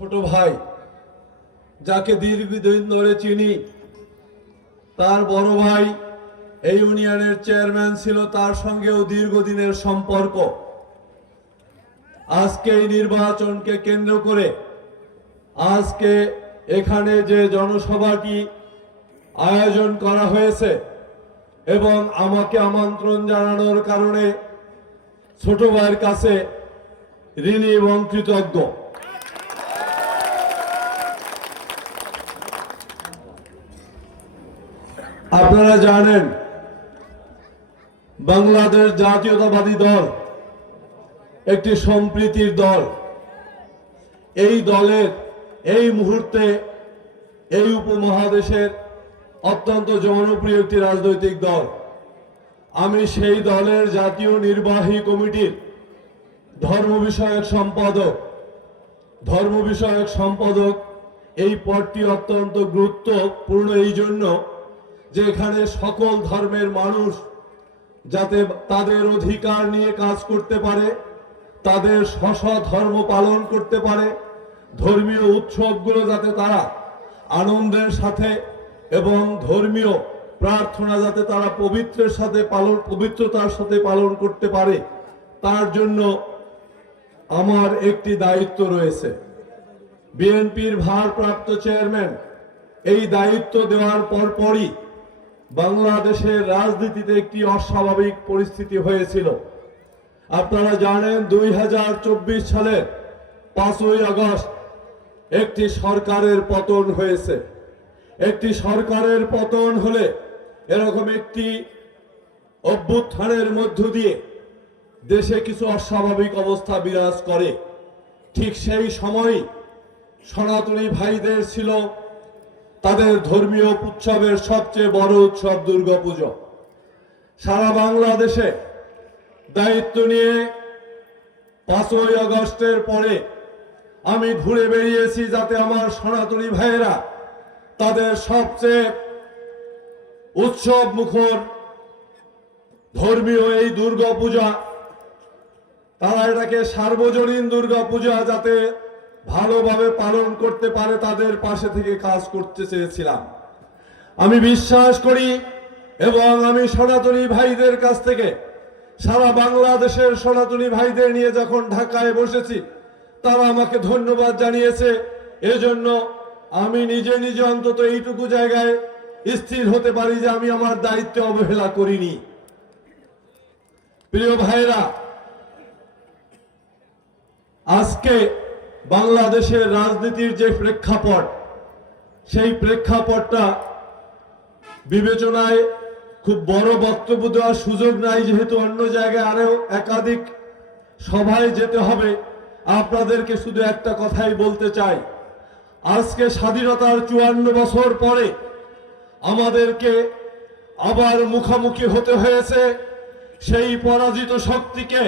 ছোট ভাই যাকে দীর্ঘদিন ধরে চিনি, তার বড় ভাই এই ইউনিয়নের চেয়ারম্যান ছিল, তার সঙ্গেও দীর্ঘদিনের সম্পর্ক। আজকে এই নির্বাচনকে কেন্দ্র করে আজকে এখানে যে জনসভাটি আয়োজন করা হয়েছে এবং আমাকে আমন্ত্রণ জানানোর কারণে ছোট ভাইয়ের কাছে ঋণী এবং কৃতজ্ঞ। আপনারা জানেন বাংলাদেশ জাতীয়তাবাদী দল একটি সম্প্রীতির দল। এই দলের এই মুহূর্তে এই উপমহাদেশের অত্যন্ত জনপ্রিয় একটি রাজনৈতিক দল। আমি সেই দলের জাতীয় নির্বাহী কমিটির ধর্ম বিষয়ক সম্পাদক। এই পদটি অত্যন্ত গুরুত্বপূর্ণ এই জন্য যে এখানে সকল ধর্মের মানুষ যাতে তাদের অধিকার নিয়ে কাজ করতে পারে, তাদের স্ব ধর্ম পালন করতে পারে, ধর্মীয় উৎসবগুলো যাতে তারা আনন্দের সাথে এবং ধর্মীয় প্রার্থনা যাতে তারা পবিত্রতার সাথে পালন করতে পারে, তার জন্য আমার একটি দায়িত্ব রয়েছে। বিএনপির ভারপ্রাপ্ত চেয়ারম্যান এই দায়িত্ব দেওয়ার পরপরই বাংলাদেশের রাজনীতিতে একটি অস্বাভাবিক পরিস্থিতি হয়েছিল। আপনারা জানেন 2024 সালের 5ই আগস্ট একটি সরকারের পতন হয়েছে। একটি সরকারের পতন হলে এরকম একটি অভ্যুত্থানের মধ্য দিয়ে দেশে কিছু অস্বাভাবিক অবস্থা বিরাজ করে। ঠিক সেই সময় সনাতনী ভাইদের ছিল তাদের ধর্মীয় উৎসবের সবচেয়ে বড় উৎসব দুর্গাপুজো। সারা বাংলাদেশে দায়িত্ব নিয়ে 5ই আগস্টের পরে আমি ঘুরে বেরিয়েছি যাতে আমার সনাতনী ভাইয়েরা তাদের সবচেয়ে উৎসব মুখর ধর্মীয় এই দুর্গাপূজা, তারা এটাকে সার্বজনীন দুর্গাপূজা যাতে ভালোভাবে পালন করতে পারে, তাদের পাশে থেকে কাজ করতে চেয়েছিলাম। আমি বিশ্বাস করি এবং আমি সনাতনী ভাইদের কাছ থেকে সারা বাংলাদেশের সনাতনী ভাইদের নিয়ে যখন ঢাকায় বসেছি, তারা আমাকে ধন্যবাদ জানিয়েছে। এজন্য আমি নিজে নিজে অন্তত এইটুকু জায়গায় স্থির হতে পারি যে আমি আমার দায়িত্বে অবহেলা করিনি। প্রিয় ভাইরা, আজকে বাংলাদেশের রাজনীতির যে প্রেক্ষাপট, সেই প্রেক্ষাপটটা বিবেচনায় খুব বড় বক্তব্য দেওয়ার সুযোগ নাই, যেহেতু অন্য জায়গায় আরো একাধিক সভায় যেতে হবে। আপনাদেরকে শুধু একটা কথাই বলতে চাই, আজকে স্বাধীনতার 54 বছর পরে আমাদেরকে আবার মুখোমুখি হতে হয়েছে সেই পরাজিত শক্তিকে,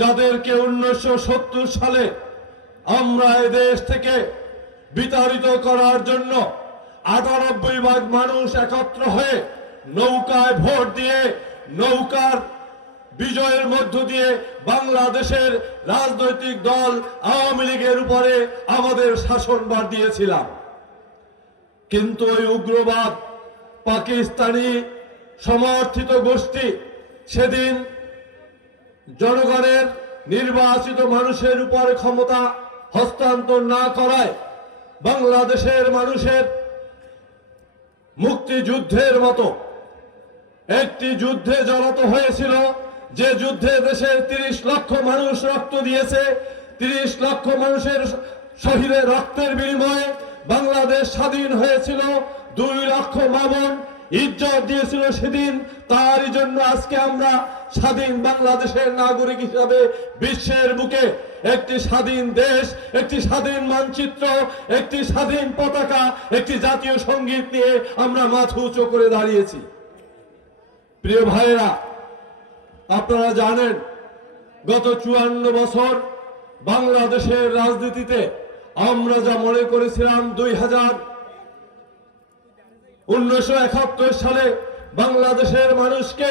যাদেরকে 1970 সালে আমরা এদেশ থেকে বিতাড়িত করার জন্য 98 ভাগ মানুষ একত্র হয়ে নৌকায় ভোট দিয়ে নৌকার বিজয়ের মধ্য দিয়ে বাংলাদেশের রাজনৈতিক দল আওয়ামী লীগের উপরে আমাদের শাসনভার দিয়েছিলাম। কিন্তু ওই উগ্রবাদ পাকিস্তানি সমর্থিত গোষ্ঠী সেদিন জনগণের নির্বাচিত মানুষের উপর ক্ষমতা হস্তান্তর না করায় বাংলাদেশের মানুষের মুক্তিযুদ্ধের মতো একটি যুদ্ধে জড়াতে হয়েছিল, যে যুদ্ধে দেশের 30 লক্ষ মানুষ রক্ত দিয়েছে। 30 লক্ষ মানুষের শহীদের রক্তের বিনিময়ে বাংলাদেশ স্বাধীন হয়েছিল। 2 লক্ষ মা-বোন ইজ্জত দিয়েছিল সেদিন। তারই জন্য আজকে আমরা স্বাধীন বাংলাদেশের নাগরিক হিসাবে বিশ্বের বুকে একটি স্বাধীন দেশ, একটি স্বাধীন মানচিত্র, একটি স্বাধীন পতাকা, একটি জাতীয় সঙ্গীত নিয়ে আমরা মাথা উঁচু করে দাঁড়িয়েছি। প্রিয় ভাইয়েরা, আপনারা জানেন গত 54 বছর বাংলাদেশের রাজনীতিতে আমরা যা মনে করেছিলাম 1971 সালে বাংলাদেশের মানুষকে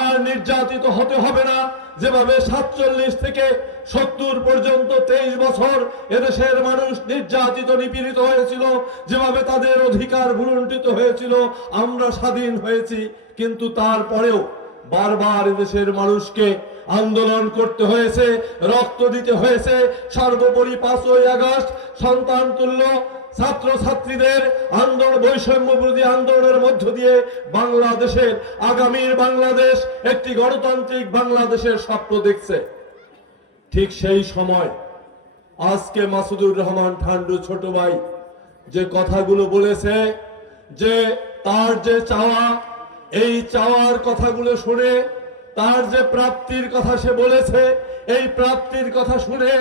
আর নির্যাতিত হতে হবে না, যেভাবে 47 থেকে 70 পর্যন্ত 23 বছর এদেশের মানুষ নির্যাতিত নিপীড়িত হয়েছিল, যেভাবে তাদের অধিকার ভুলুণ্ঠিত হয়েছিল, আমরা স্বাধীন হয়েছি। কিন্তু তারপরেও বারবার এদেশের মানুষকে আন্দোলন করতে হয়েছে, রক্ত দিতে হয়েছে। সর্বোপরি 5ই আগস্ট সন্তান তুল্য ছাত্র ছাত্রীদের আন্দোলন, বৈষম্য বিরোধী আন্দোলনের মধ্য দিয়ে বাংলাদেশের আগামীর বাংলাদেশ একটি গণতান্ত্রিক বাংলাদেশের স্বপ্ন দেখছে। ঠিক সেই সময় আজকে মাসুদুর রহমান ঠান্ডু ছোট ভাই যে কথাগুলো বলেছে, যে তার যে চাওয়া, এই চাওয়ার কথাগুলো শুনে, তার যে প্রাপ্তির কথা সে বলেছে, এই প্রাপ্তির কথা শুনে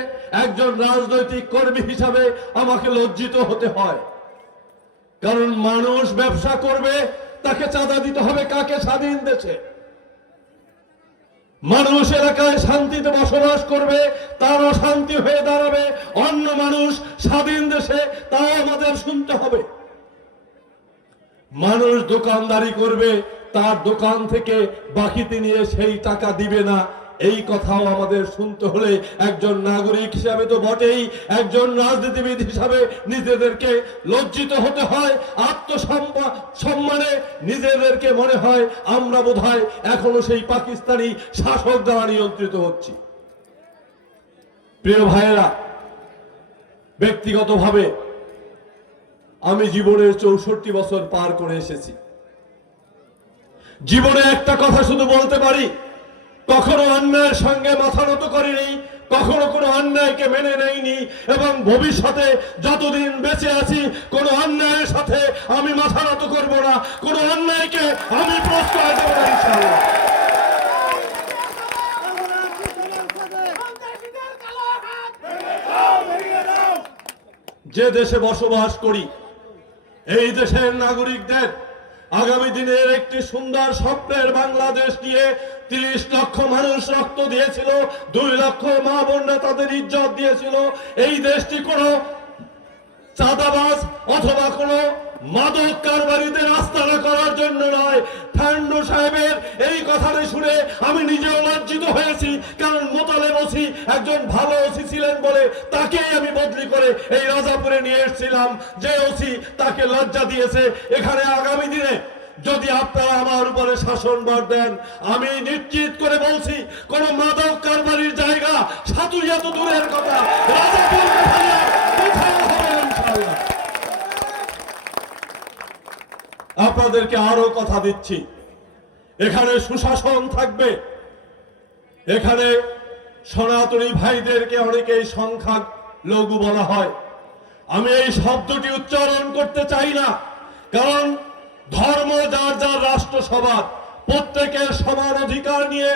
একজন রাজনৈতিক কর্মী হিসাবে আমাকে লজ্জিত হতে হয়। কারণ মানুষ ব্যবসা করবে, তাকে চাঁদা দিতে হবে কাকে? স্বাধীন দেশে মানুষ এলাকায় শান্তিতে বসবাস করবে, তার অশান্তি হয়ে দাঁড়াবে অন্য মানুষ স্বাধীন দেশে, তাও আমাদের শুনতে হবে। মানুষ দোকানদারি করবে, তার দোকান থেকে বাকিতে নিয়ে সেই টাকা দিবে না, এই কথাও আমাদের শুনতে হলে একজন নাগরিক হিসাবে তো বটেই, একজন রাজনীতিবিদ হিসাবে নিজেদেরকে লজ্জিত হতে হয়। আত্মসম্মানে নিজেদেরকে মনে হয় আমরা বোধহয় এখনো সেই পাকিস্তানি শাসক দ্বারা নিয়ন্ত্রিত হচ্ছি। প্রিয় ভাইয়েরা, ব্যক্তিগতভাবে আমি জীবনের 64 বছর পার করে এসেছি। জীবনে একটা কথা শুধু বলতে পারি, কখনো অন্যায়ের সঙ্গে মাথা নত করিনি, কখনো কোনো অন্যায়কে মেনে নেইনি, এবং ভবিষ্যতে যতদিন বেঁচে আছি কোনো অন্যায়ের সাথে আমি মাথা নত করব না, কোনো অন্যায়কে আমি প্রশ্রয় দেব না ইনশাআল্লাহ। যে দেশে বসবাস করি, এই দেশের নাগরিকদের আগামী দিনের একটি সুন্দর স্বপ্নের বাংলাদেশ নিয়ে 30 লক্ষ মানুষ রক্ত দিয়েছিল, 2 লক্ষ মা বোনরা তাদের ইজ্জত দিয়েছিল। এই দেশটি কোনো চাঁদাবাজ অথবা কোনো মাদক কারবারিদের আস্তানা করার জন্য নয়। ঠান্ডু সাহেবের এই কথাটা শুনে আমি নিজেও লজ্জিত হয়েছি, কারণ মোতালেব ওসি একজন ভালো ওসি ছিলেন বলে তাকেই আমি বদলি করে এই রাজাপুরে নিয়ে এসেছিলাম। যে ওসি তাকে লজ্জা দিয়েছে, এখানে আগামী দিনে যদি আপনারা আমার উপরে শাসনভার দেন, আমি নিশ্চিত করে বলছি কোন মাদক কারবারির জায়গা সাতুরিয়া তো দূরের কথা, রাজাপুর কোথাও হবে না ইনশাআল্লাহ। আপনাদেরকে আরো কথা দিচ্ছি, এখানে সুশাসন থাকবে। এখানে সনাতনী ভাইদেরকে অনেকেই সংখ্যা লঘু বলা হয়, আমি এই শব্দটি উচ্চারণ করতে চাই না, কারণ ধর্ম যার যার রাষ্ট্র সবার, প্রত্যেকের সমান অধিকার নিয়ে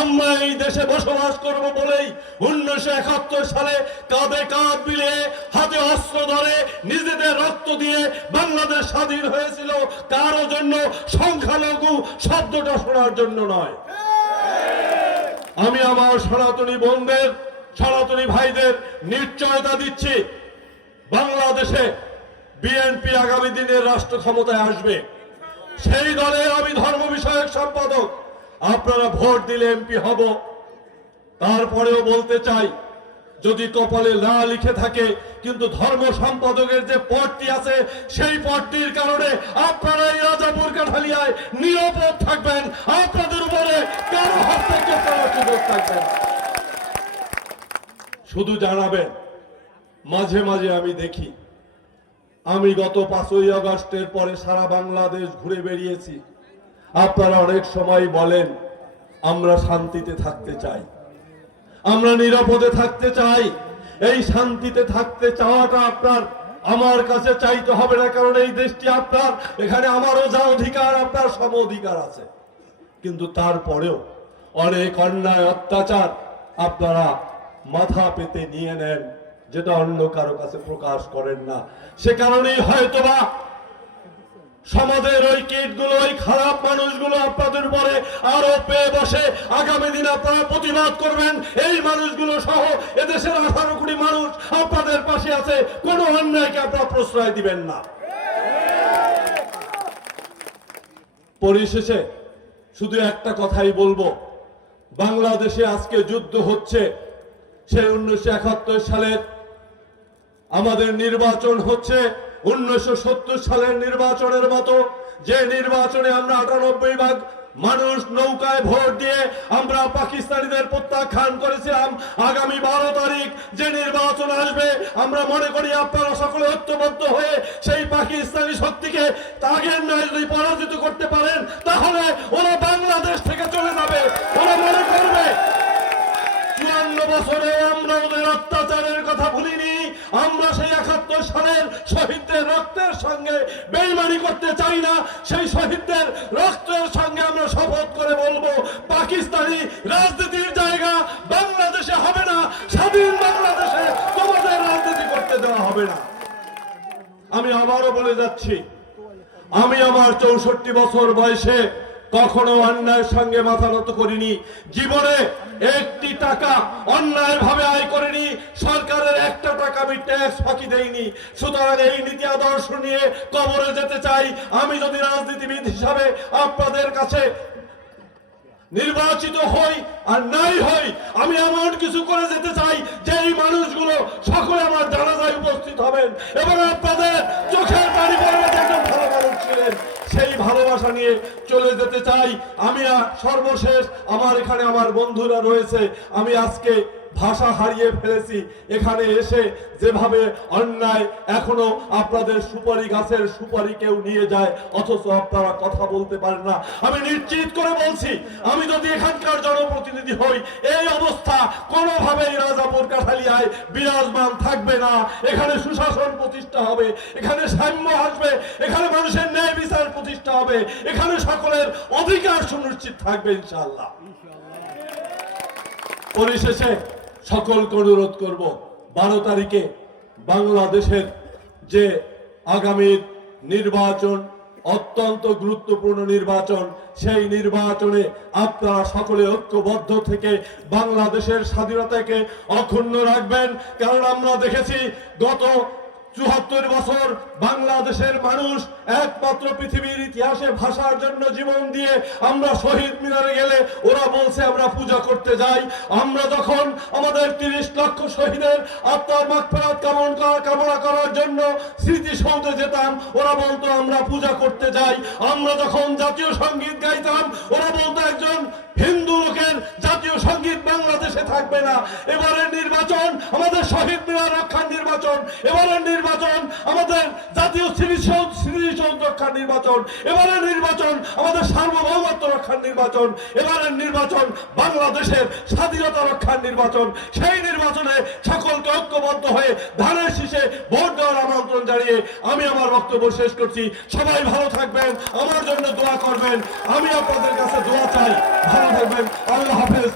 আমরা এই দেশে বসবাস করব বলেই 1971 সালে কাঁধে কাঁধ মিলিয়ে হাতে অস্ত্র ধরে নিজেদের রক্ত দিয়ে বাংলাদেশ স্বাধীন হয়েছিল। কারো জন্য সংখ্যালঘু শব্দটা শোনার জন্য নয়। আমি আমার সনাতনী বোনদের, সনাতনী ভাইদের নিশ্চয়তা দিচ্ছি, বাংলাদেশে বিএনপি আগামী দিনের রাষ্ট্র ক্ষমতায় আসবে। সেই দলে আমি ধর্ম বিষয়ক সম্পাদক, আপনারা ভোট দিলে এমপি হব। তারপরেও বলতে চাই, যদি কপালে না লিখে থাকে কিন্তু ধর্ম সম্পাদকের যে পদটি আছে সেই পদটির কারণে আপনারা এই রাজাপুর কাঠালিয়ায় নিরাপদ থাকবেন, আপনাদের উপরে কারো হস্তক্ষেপ করার সুযোগ থাকবে না। শুধু জানাবেন, মাঝে মাঝে আমি দেখি, আমি গত 5ই আগস্টের পরে সারা বাংলাদেশ ঘুরে বেরিয়েছি, আপনারা অনেক সময় বলেন আমরা শান্তিতে থাকতে চাই, আমরা নিরাপদে থাকতে চাই। এই শান্তিতে থাকতে চাওয়াটা আপনার আমার কাছে চাইতে হবে না, কারণ এই দেশটি আপনার, এখানে আমারও যা অধিকার আপনার সম অধিকার আছে। কিন্তু তারপরেও অনেক অন্যায় অত্যাচার আপনারা মাথা পেতে নিয়ে নেন, যেটা অন্য কারো কাছে প্রকাশ করেন না। সে কারণেই হয়তোবা সমাজের ওই কীটগুলো, ওই খারাপ মানুষগুলো আপনাদের উপরে আরো পেয়ে বসে। আগামী দিন আপনারা প্রতিবাদ করবেন, এই মানুষগুলো সহ এদেশের 18 কোটি মানুষ আপনাদের পাশে আছে, কোনো অন্যায়কে আপনারা প্রশ্রয় দিবেন না। পরিশেষে শুধু একটা কথাই বলবো, বাংলাদেশে আজকে যুদ্ধ হচ্ছে, সেই 1971 সালের আমাদের নির্বাচন হচ্ছে 1970 সালের নির্বাচনের মতো, যে নির্বাচনে আমরা 98% মানুষ নৌকায় ভোট দিয়ে আমরা পাকিস্তানিদের প্রত্যাখ্যান করেছিলাম। আগামী 12 তারিখ যে নির্বাচন আসবে, আমরা মনে করি আপনারা সকলে ঐক্যবদ্ধ হয়ে সেই পাকিস্তানি শক্তিকে তাগের নয় যদি পরাজিত করতে পারেন, তাহলে ওরা বাংলাদেশ থেকে চলে যাবে। ওরা মনে করবে 54 বছরে আমরা ওদের অত্যাচারের কথা ভুলিনি, আমরা সেই 71 সালের শহীদদের রক্তের সঙ্গে বেইমানি করতে চাই না। সেই শহীদদের রক্তের সঙ্গে আমরা শপথ করে বলবো, পাকিস্তানি রাজনীতির জায়গা বাংলাদেশে হবে না, স্বাধীন বাংলাদেশে তোমাদের রাজনীতি করতে দেওয়া হবে না। আমি আবারও বলে যাচ্ছি, আমি আমার 64 বছর বয়সে কখনো অন্যায়ের সঙ্গে মাথা নত করিনি। জীবনে একটি টাকা অন্যায় ভাবে আয় করিনি, সরকারের একটা টাকা আমি ট্যাক্স ফাঁকি দেইনি। সুতরাং এই নীতি আদর্শ নিয়ে কবরে যেতে চাই। আমি যদি রাজনীতিবিদ হিসাবে আপনাদের কাছে নির্বাচিত হই আর নাই হই, আমি এমন কিছু করে যেতে চাই যে এই মানুষগুলো সকলে আমার জানাজায় উপস্থিত হবেন এবং আপনাদের চোখের পানি পড়বে যে একজন ভালো মানুষ ছিলেন, সেই ভালোবাসা নিয়ে চলে যেতে চাই। আমি সর্বশেষ, আমার এখানে আমার বন্ধুরা রয়েছে, আমি আজকে ভাষা হারিয়ে ফেলেছি। এখানে এসে যেভাবে অন্যায়, এখনো আপনাদের সুপারি গাছের সুপারি কেউ নিয়ে যায়, অথচ আপনারা কথা বলতে পারেন না। আমি নিশ্চিত করে বলছি, আমি যদি এখানকার জনপ্রতিনিধি হই, এই অবস্থা কোনোভাবেই রাজাপুর কাঠালিয়ায় বিরাজমান থাকবে না। এখানে সুশাসন প্রতিষ্ঠা হবে, এখানে সাম্য আসবে, এখানে মানুষের ন্যায় বিচার প্রতিষ্ঠা হবে, এখানে সকলের অধিকার সুনিশ্চিত থাকবে ইনশাআল্লাহ। পরিশেষে সকলকে অনুরোধ করব, 12 তারিখে বাংলাদেশের যে আগামী নির্বাচন, অত্যন্ত গুরুত্বপূর্ণ নির্বাচন, সেই নির্বাচনে আপনারা সকলে ঐক্যবদ্ধ থেকে বাংলাদেশের স্বাধীনতাকে অক্ষুণ্ণ রাখবেন। কারণ আমরা দেখেছি গত 74 বছর বাংলাদেশের মানুষ একমাত্র পৃথিবীর ইতিহাসে ভাষার জন্য জীবন দিয়ে, আমরা শহীদ মিনারে গেলে ওরা বলছে আমরা পূজা করতে যাই। আমরা যখন আমাদের 30 লক্ষ শহীদের আত্মার মাগফিরাত কামনা করার জন্য স্মৃতিসৌধে যেতাম, ওরা বলতো আমরা পূজা করতে যাই। আমরা যখন জাতীয় সঙ্গীত গাইতাম, ওরা বলতো একজন হিন্দু লোকের জাতীয় সঙ্গীত বাংলাদেশে থাকবে না। এবারের নির্বাচন আমাদের শহীদ মিনার রক্ষার নির্বাচন, এবারের নির্বাচন আমাদের জাতীয় স্মৃতিসৌধ রক্ষার নির্বাচন, এবারের নির্বাচন আমাদের সার্বভৌমত্ব রক্ষার নির্বাচন, এবারের নির্বাচন বাংলাদেশের স্বাধীনতা রক্ষার নির্বাচন। সেই নির্বাচনে সকলকে ঐক্যবদ্ধ হয়ে ধানের শীষে ভোট দেওয়ার আমন্ত্রণ জানিয়ে আমি আমার বক্তব্য শেষ করছি। সবাই ভালো থাকবেন, আমার জন্য দোয়া করবেন, আমি আপনাদের কাছে দোয়া চাই। ভালো থাকবেন, আল্লাহ হাফেজ।